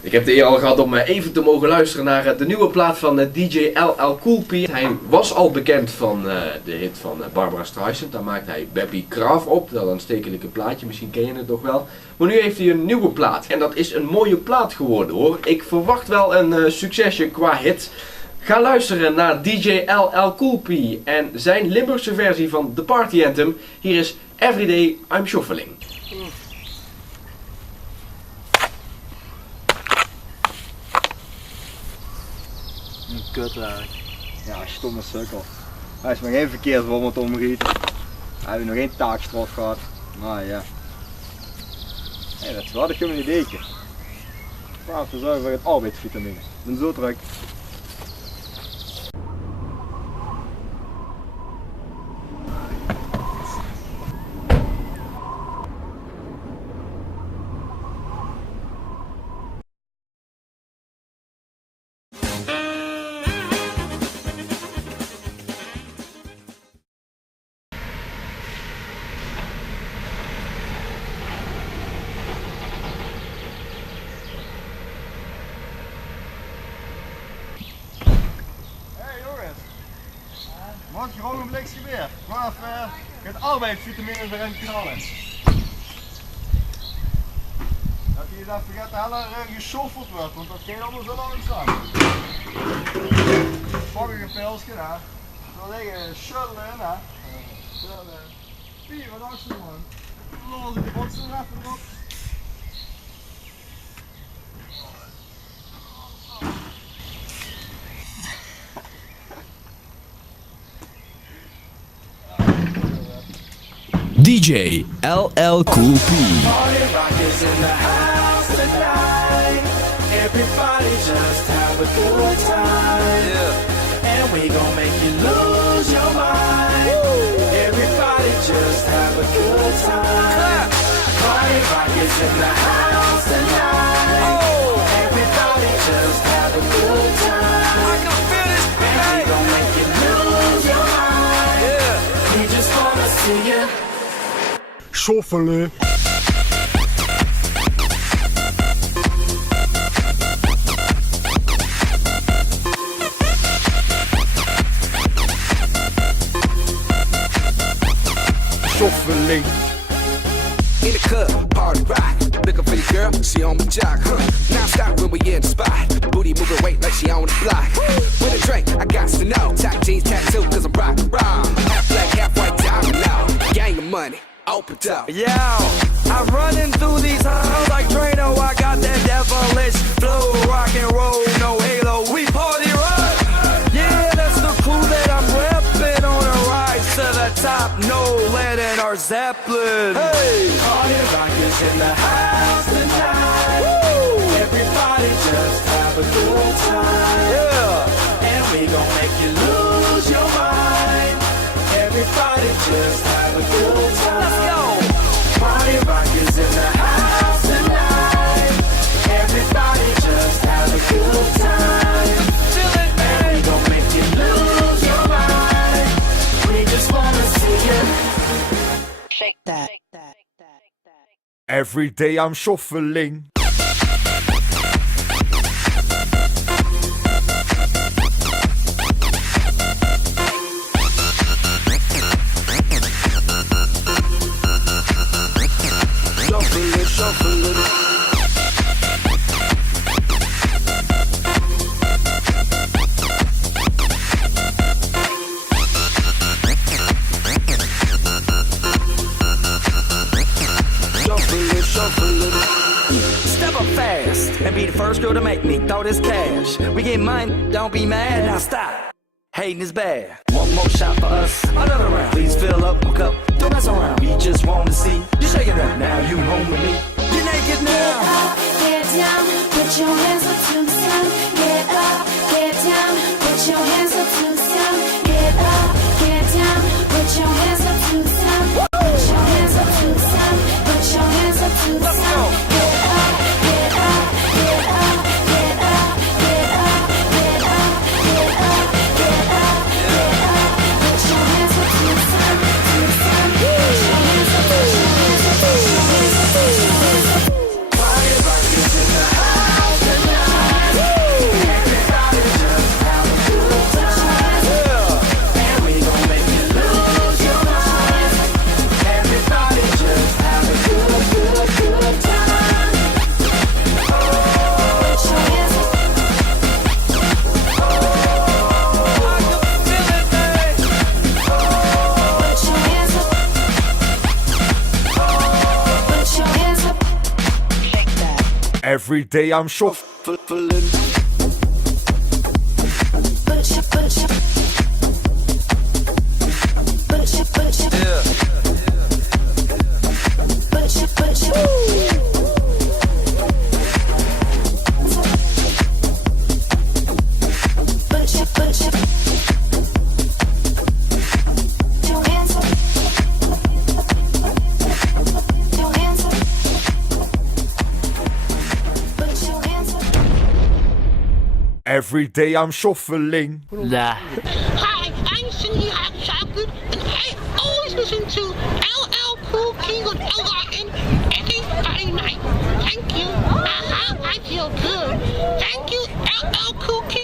Ik heb de eer al gehad om even te mogen luisteren naar de nieuwe plaat van DJ LL Cool P. Hij was al bekend van de hit van Barbara Streisand. Daar maakte hij Baby Graaf op. Dat aanstekelijke plaatje, misschien ken je het nog wel. Maar nu heeft hij een nieuwe plaat. En dat is een mooie plaat geworden hoor. Ik verwacht wel een succesje qua hit. Ga luisteren naar DJ LL Cool P en zijn Limburgse versie van The Party Anthem. Hier is Everyday I'm Shuffling. Kut eigenlijk. Ja, stomme sukkel. Hij is nog geen verkeersbom omgiet. Hij heeft nog geen taakstraf gehad. Maar ja. Hey, dat is wel een ideetje. Waarom te zorgen voor het arbeidsvitamine. Ik ben zo druk. Wat gewoon een blikje weer. Maar even het arbeidsvitamine erin knallen. Dat je dat vergeet heller geschoffeld wordt, want dat gaat allemaal zo langzaam. Pak ik een pilsje daar. Zo liggen shuttelen in hè. Vier, wat is er man? Dan als ik de box nog even erop. DJ LL Cool P. Everybody just have a good time. Yeah. And we gon' make you lose your mind. Woo. Everybody just have a good time. Party rock is in the house tonight. Oh. Everybody just have a good time. I can feel this. And we gon' make you lose your mind. Yeah. We just wanna see you Schoffelen. Schoffeling. In the club, party rock. Looking for your girl, she on my jock. Now stop when we in the spot. Booty moving weight like she on the block. With a drink, I got to know. Tight jeans, tattoo, cause I'm rock raw. Half black, half white, diamond now. Gang of money, open up. Yeah, I'm running through these halls like Drano. I got that devilish flow, rock and roll, no halo. We party rock. Yeah, that's the clue that I'm repping on a ride to the top. No lead in our Zeppelin. Hey, party rock is in the house tonight. Woo. Everybody just have a good time. Yeah, and we gon' make you lose your mind. Everybody just have a good time. Let's go. Party rock is in the house tonight. Everybody just have a good time. Chillin', and we gon' make you lose your mind. We just wanna see you shake that. Every day I'm shuffling. Shuffle it. Step up fast and be the first girl to make me throw this cash. We get mine, don't be mad, now stop. Hating is bad. One more shot for us, another round. Please fill up my cup, don't mess around. We just wanna see you shake it up. Now you home with me. You're naked now. Get up, get down, put your hands up to the sun. Get up, get down, put your hands up to the sun. Get up, get down, put your hands up to the sun. Put your hands up to the sun. Put your hands up to the sun. Get up, get up, get up, get up, get up, get up, get up, get up, get up. Put your hands up to the sun, to the sun. Put your hands up, put your hands up, put your hands up, put your hands up. Party rock is in the house. Every day I'm shuffling. Put your, put your, put your, Yeah. put your, put your. Put your, put your. Your hands up. Your hands up. Put your hands up. Every day I'm shuffling. Hi, I'm Cindy Hot Chocolate, and I always listen to LL Cool King on LRN every Friday night. Thank you. I feel good. Thank you, LL Cool King.